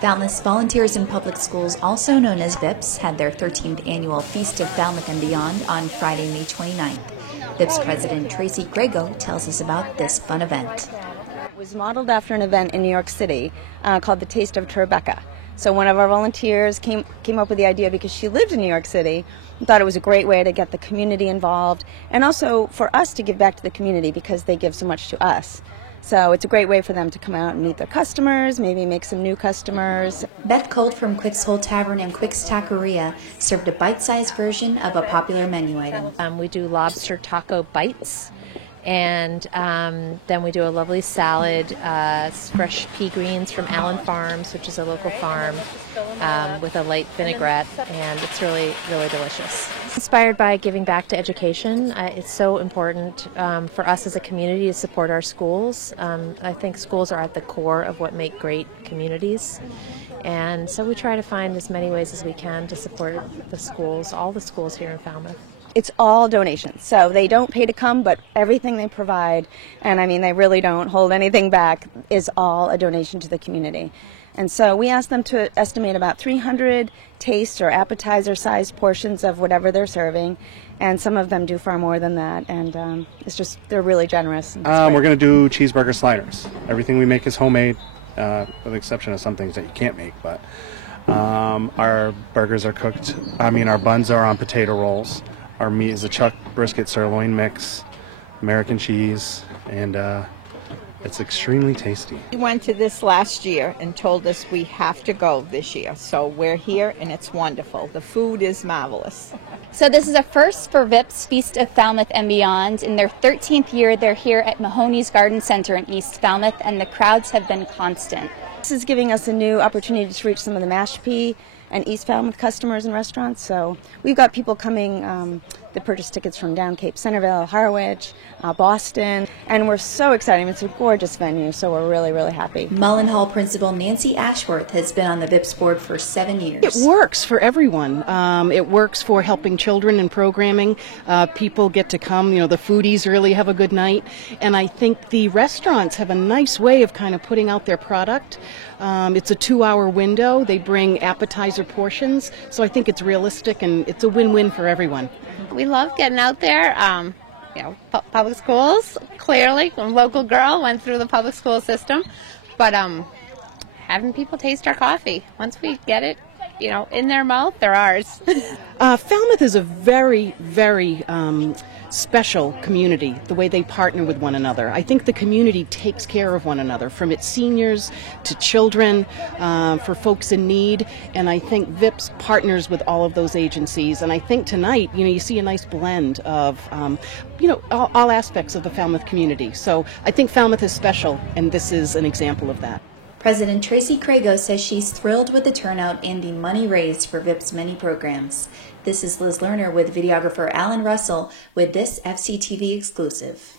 Falmouth's Volunteers in Public Schools, also known as VIPS, had their 13th annual Feast of Falmouth and Beyond on Friday, May 29th. VIPS President Tracy Grego tells us about this fun event. It was modeled after an event in New York City called the Taste of Tribeca. So one of our volunteers came up with the idea because she lived in New York City and thought it was a great way to get the community involved and also for us to give back to the community because they give so much to us. So it's a great way for them to come out and meet their customers, maybe make some new customers. Beth Colt from Quick's Hole Tavern and Quick's Taqueria served a bite-sized version of a popular menu item. We do lobster taco bites, and then we do a lovely salad, fresh pea greens from Allen Farms, which is a local farm, with a light vinaigrette, and it's really, really delicious. Inspired by giving back to education, it's so important for us as a community to support our schools. I think schools are at the core of what make great communities, and so we try to find as many ways as we can to support the schools, all the schools here in Falmouth. It's all donations, so they don't pay to come, but everything they provide, and I mean they really don't hold anything back, is all a donation to the community. And so we asked them to estimate about 300 taste or appetizer-sized portions of whatever they're serving, and some of them do far more than that, and it's just, they're really generous. We're going to do cheeseburger sliders. Everything we make is homemade, with the exception of some things that you can't make, but our burgers are cooked, our buns are on potato rolls. Our meat is a chuck brisket sirloin mix, American cheese, and it's extremely tasty. We went to this last year and told us we have to go this year. So we're here and it's wonderful. The food is marvelous. So this is a first for VIPS Feast of Falmouth and Beyond. In their 13th year, they're here at Mahoney's Garden Center in East Falmouth, and the crowds have been constant. This is giving us a new opportunity to reach some of the Mashpee and East Falmouth customers and restaurants. So we've got people coming that purchase tickets from down Cape Centerville, Harwich, Boston, and we're so excited. It's a gorgeous venue, so we're really, really happy. Mullenhall Principal Nancy Ashworth has been on the VIPS board for 7 years. It works for everyone. It works for helping children and programming. People get to come, the foodies really have a good night, and I think the restaurants have a nice way of kind of putting out their product. It's a 2-hour window. They bring appetizer portions, so I think it's realistic and it's a win-win for everyone. We love getting out there. Public schools, clearly, a local girl, went through the public school system, but having people taste our coffee. Once we get it, in their mouth, they're ours. Falmouth is a very, very special community, the way they partner with one another. I think the community takes care of one another, from its seniors to children, for folks in need, and I think VIPS partners with all of those agencies, and I think tonight, you see a nice blend of, all aspects of the Falmouth community. So I think Falmouth is special, and this is an example of that. President Tracy Grego says she's thrilled with the turnout and the money raised for VIP's many programs. This is Liz Lerner with videographer Alan Russell with this FCTV exclusive.